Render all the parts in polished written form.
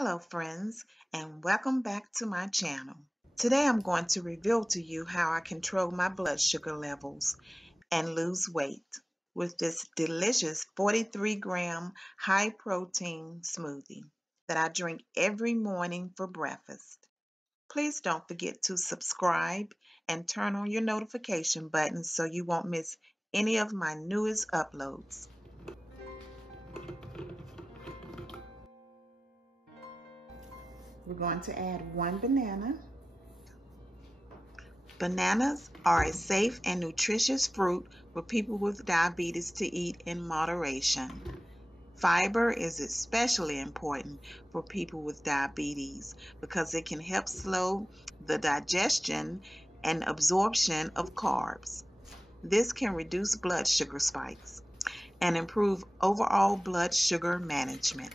Hello friends, and welcome back to my channel. Today I'm going to reveal to you how I control my blood sugar levels and lose weight with this delicious 43-gram high protein smoothie that I drink every morning for breakfast. Please don't forget to subscribe and turn on your notification button so you won't miss any of my newest uploads. We're going to add 1 banana. Bananas are a safe and nutritious fruit for people with diabetes to eat in moderation. Fiber is especially important for people with diabetes because it can help slow the digestion and absorption of carbs. This can reduce blood sugar spikes and improve overall blood sugar management.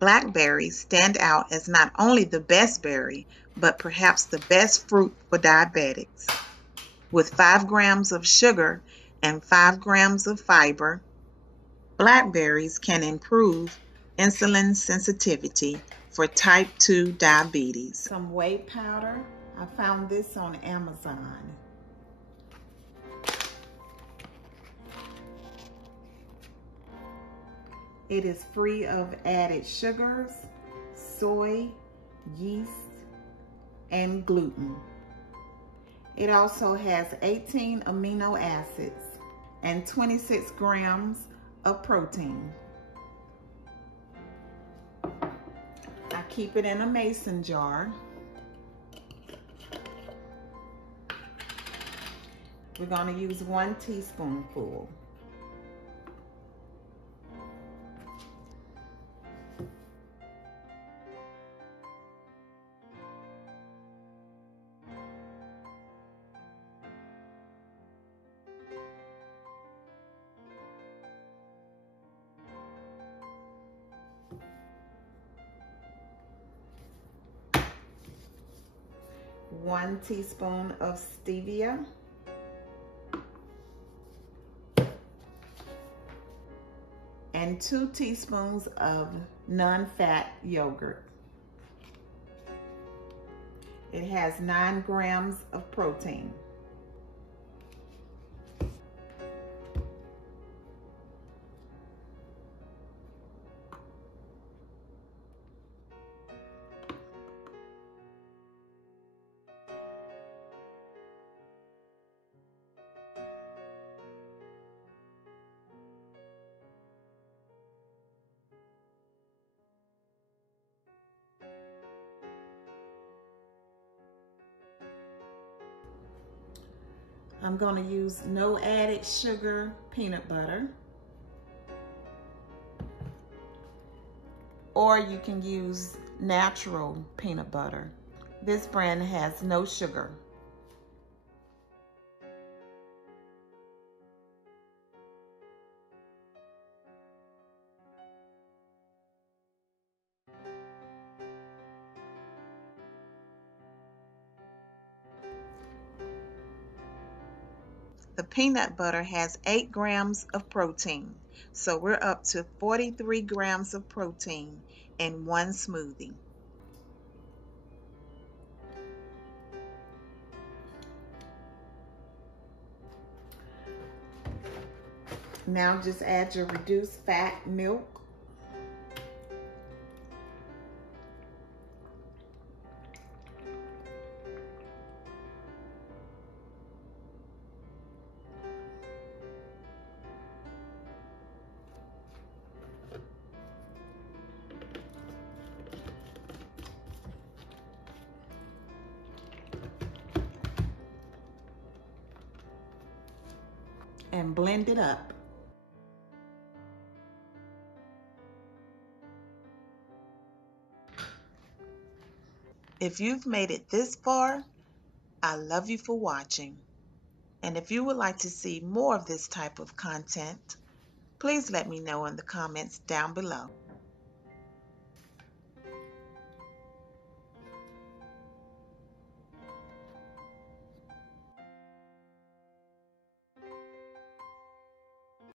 Blackberries stand out as not only the best berry, but perhaps the best fruit for diabetics. With 5 grams of sugar and 5 grams of fiber, blackberries can improve insulin sensitivity for type 2 diabetes. Some whey powder. I found this on Amazon. It is free of added sugars, soy, yeast, and gluten. It also has 18 amino acids and 26 grams of protein. I keep it in a mason jar. We're going to use 1 teaspoonful. One teaspoon of stevia, and 2 teaspoons of non-fat yogurt. It has 9 grams of protein. I'm going to use no added sugar peanut butter, or you can use natural peanut butter. This brand has no sugar. The peanut butter has 8 grams of protein, so we're up to 43 grams of protein in one smoothie. Now just add your reduced fat milk. And blend it up. If you've made it this far, I love you for watching. And if you would like to see more of this type of content, please let me know in the comments down below.